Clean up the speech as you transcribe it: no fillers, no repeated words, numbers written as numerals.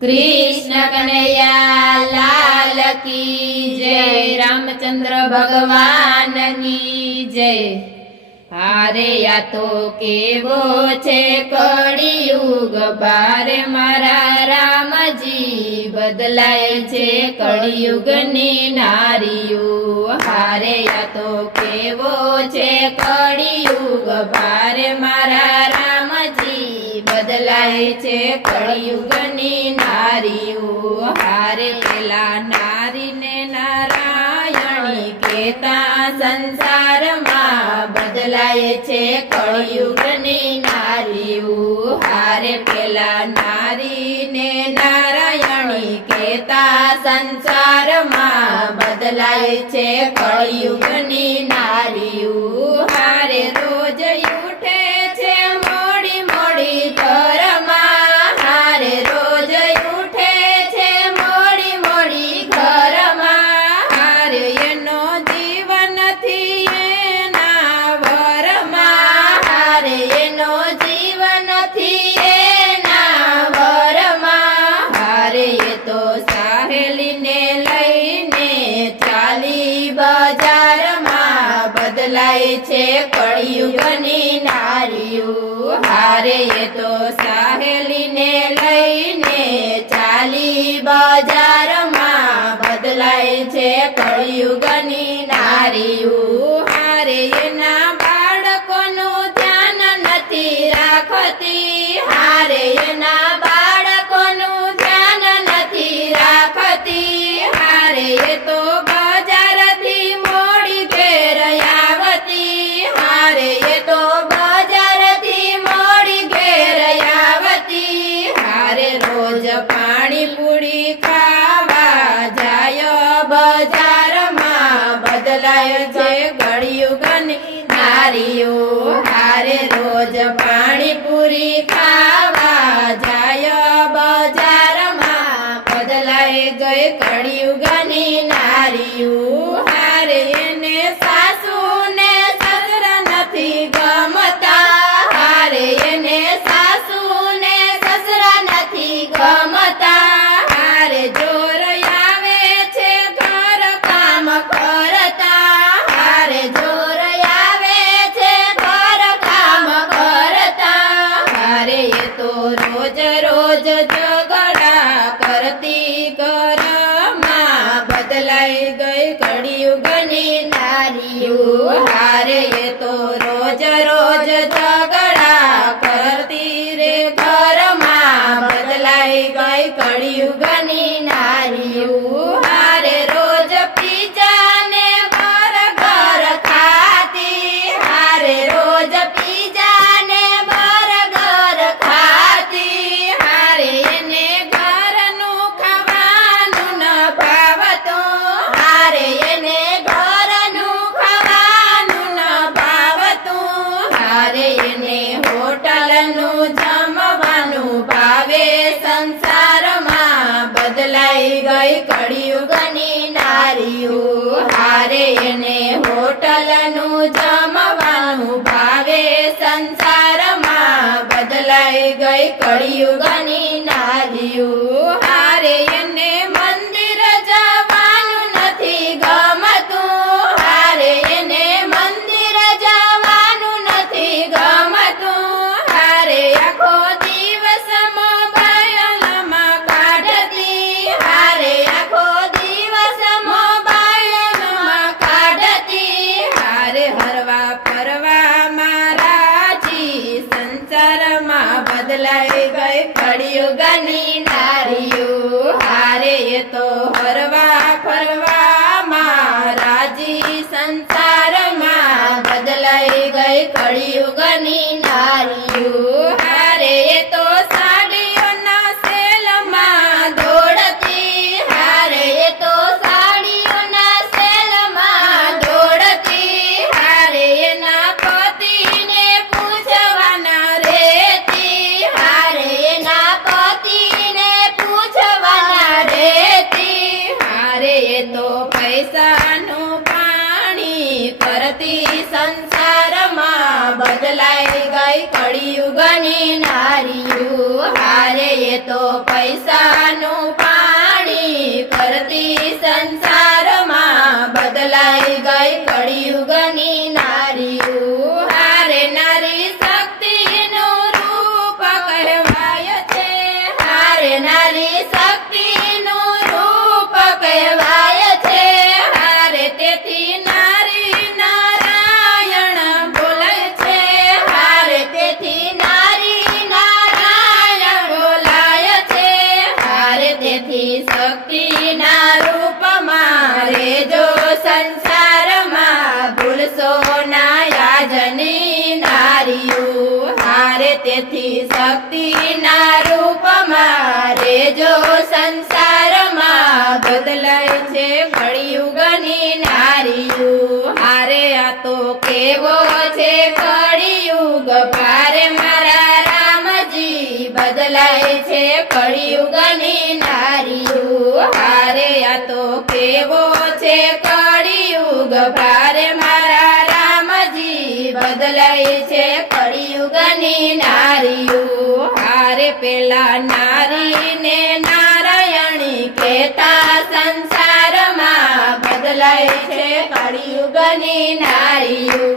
कृष्ण कन्हैया लाल की जय। रामचंद्र भगवान की जय। हारे या तो केवो छे कलियुग बारे मारा रामजी बदलाय छे कलियुग नी नारीओ। हारे या तो केवो छे कलियुग बारे मारा रामजी बदलाय छे कलियुग नी नारीओ। हारे पेला नारी ने नारायणी केता संसार में बदलाय छे कलियुग नी नारीओ। हारे पेला नारी ने नारायणी केता संसार में बदलाय छे कलियुग नी नारीओ। हारे रोज उठे छे मोड़ी मोड़ी घरमा। हारे रोज उठे छे मोड़ी मोड़ी घरमा। हारे एनो जीवन थी एना वरमा। हारे एनो जीवन थी एना वरमा। हारे ये तो सहेली ने लईने चाली बजार में बदलाय छे कलियुग नी नारीओ। हारे ये तो सहेली ने लईने चाली बजार में बदलाय छे कलियुग नी नारीओ। हारे एना बाळकोनुं ध्यान नथी राखती। हारे एना बाळकोनुं ध्यान नथी राखती। हारे ये तो बजारथी मोड़ी घेर आवती। हारे ये तो बजारथी मोड़ी घेर आवती। हारे रोज पाणी पूरी खावा जाय बजार में बदलाय छे कलियुग नी नारीओ। हारे रोज पाणी पूरी खावा जाय बजार में बदलाय गई कलियुग नी नारीओ। हारे एने सासू ने ससरा नथी गमता। हारे एने सासू ने ससरा नथी गमता। हारे जोर आवे छे घर काम करता। हारे जोर आवे छे घर काम करता। हारे ये तो रोज रोज झगड़ा करती घरमा बदलाय गई कलियुग नी नारीओ। हारे ये तो रोज रोज झगड़ा करती रे घरमा बदलाय गई कलियुग नी नारीओ। हारे रोज पिज्जा ने बर्गर खाती। हारे रोज पिज्जा ने बर्गर खाती। हारे एने घरनुं खावानुं न भावतुं। हारे एने घरनुं खावानुं न भावतुं। हारे एने होटलनुं जमवानुं भावे। संसार में बदलाय गई कलियुग नी नारीओ। हारे एने होटलनुं जमवानुं भावे। संसार में बदलाय गई कलियुग नी नारीओ। हारे एने मंदिर जवानुं नथी गमतुं। हारे एने मंदिर जवानुं नथी गमतुं। हारे आखो दिवस मोबाइलमां काढती। हारे आखो दिवस मोबाइलमां काढती। हारे हरवा फरवा माराजी संसार में बदलाय गई कलियुग नी नारी। હારે એ તો પૈસાનું પાણી કરતી સંસારમાં બદલાઈ ગઈ કળિયુગની નારીઓ હારે નારી શક્તિનું રૂપ કહેવાય છે હારે નારી શક્તિનું રૂપ કહેવાય છે હારે તેથી નારી નારાયણ બોલાય છે હારે તેથી નારી નારાયણ બોલાય છે હારે તેથી શક્તિના રૂપમાં રેજો સંસારમાં ભૂલશો ના યાજની નારીઓ હારે તેથી શક્તિના રૂપમાં રેજો સંસારમાં બદલાય છે કળિયુગની નારીઓ હારે આ તો કેવો છે કળિયુગ ભારે મારા રામજી બદલાય છે કળિયુગની નારીઓ હારે આ તો કેવો છે કળિયુગ ભારે મારા રામજી બદલાય છે કળિયુગની નારીઓ હારે પેલા નારીને નારાયણી કહેતા સંસારમાં બદલાય છે કળિયુગની નારીઓ